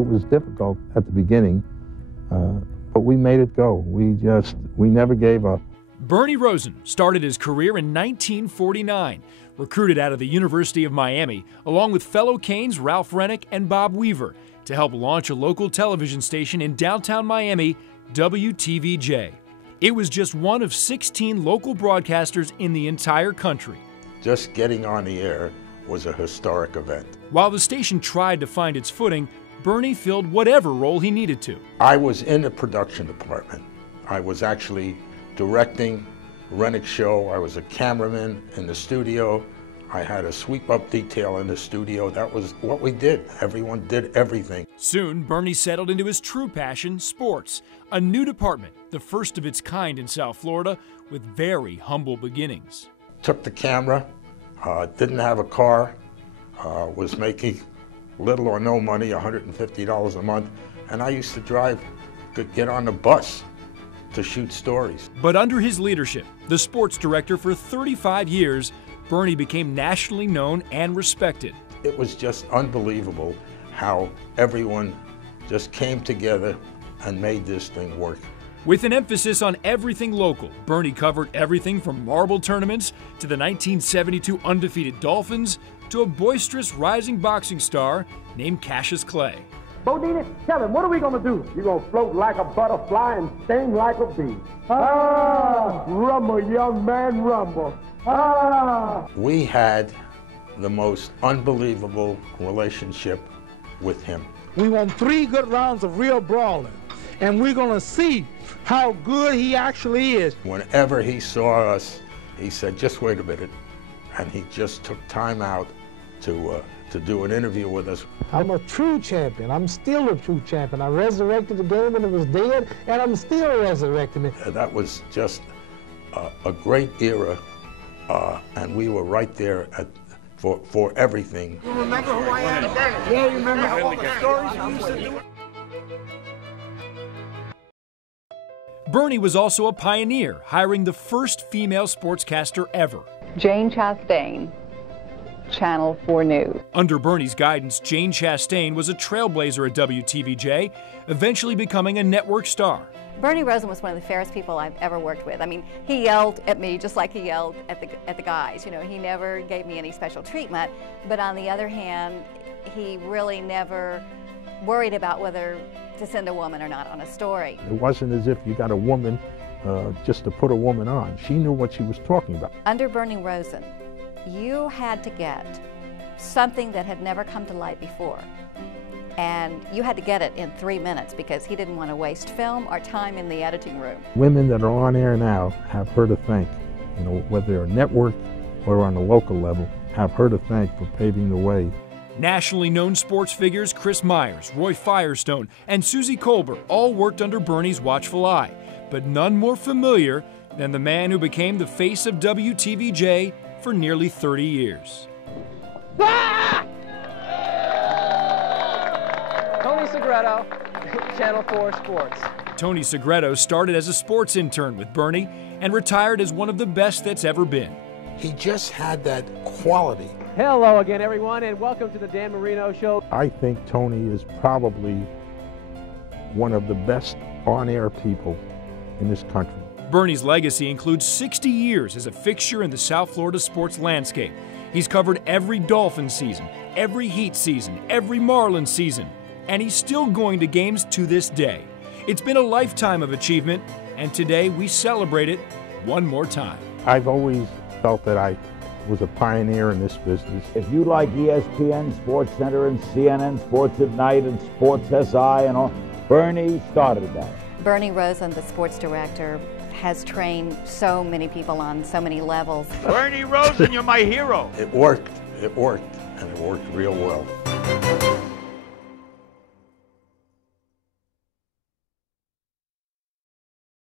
It was difficult at the beginning, but we made it go. We never gave up. Bernie Rosen started his career in 1949, recruited out of the University of Miami, along with fellow Canes Ralph Rennick and Bob Weaver, to help launch a local television station in downtown Miami, WTVJ. It was just one of 16 local broadcasters in the entire country. Just getting on the air was a historic event. While the station tried to find its footing, Bernie filled whatever role he needed to. I was in the production department. I was actually directing Rennick's show. I was a cameraman in the studio. I had a sweep-up detail in the studio. That was what we did. Everyone did everything. Soon, Bernie settled into his true passion, sports, a new department, the first of its kind in South Florida, with very humble beginnings. Took the camera, didn't have a car, was making little or no money, $150 a month, and I used to get on the bus to shoot stories. But under his leadership, the sports director for 35 years, Bernie became nationally known and respected. It was just unbelievable how everyone just came together and made this thing work. With an emphasis on everything local, Bernie covered everything from marble tournaments to the 1972 undefeated Dolphins to a boisterous rising boxing star named Cassius Clay. Bodine, tell him, what are we going to do? You're going to float like a butterfly and sting like a bee. Ah, rumble, young man, rumble. Ah! We had the most unbelievable relationship with him. We won 3 good rounds of real brawling, and we're going to see how good he actually is. Whenever he saw us, he said, just wait a minute. And he just took time out to do an interview with us. I'm a true champion. I'm still a true champion. I resurrected the game when it was dead, and I'm still resurrecting it. That was just a great era, and we were right there for everything. You remember who I am today? Yeah, you remember all the stories you used to do? Bernie was also a pioneer, hiring the first female sportscaster ever. Jane Chastain, Channel 4 News. Under Bernie's guidance, Jane Chastain was a trailblazer at WTVJ, eventually becoming a network star. Bernie Rosen was one of the fairest people I've ever worked with. I mean, he yelled at me just like he yelled at the guys. You know, he never gave me any special treatment, but on the other hand, he really never worried about whether to send a woman or not on a story. It wasn't as if you got a woman just to put a woman on. She knew what she was talking about. Under Bernie Rosen, you had to get something that had never come to light before. And you had to get it in 3 minutes because he didn't want to waste film or time in the editing room. Women that are on air now have her to thank. You know, whether they're a network or on a local level, have her to thank for paving the way. Nationally known sports figures Chris Myers, Roy Firestone, and Susie Colbert all worked under Bernie's watchful eye, but none more familiar than the man who became the face of WTVJ for nearly 30 years. Ah! Tony Segreto, Channel 4 Sports. Tony Segreto started as a sports intern with Bernie and retired as one of the best that's ever been. He just had that quality. Hello again, everyone, and welcome to the Dan Marino Show. I think Tony is probably one of the best on-air people in this country. Bernie's legacy includes 60 years as a fixture in the South Florida sports landscape. He's covered every Dolphin season, every Heat season, every Marlins season, and he's still going to games to this day. It's been a lifetime of achievement, and today we celebrate it one more time. I've always felt that I was a pioneer in this business. If you like ESPN, Sports Center, and CNN Sports at Night, and Sports SI, and all, Bernie started that. Bernie Rosen, the sports director, has trained so many people on so many levels. Bernie Rosen, you're my hero. It worked, and it worked real well.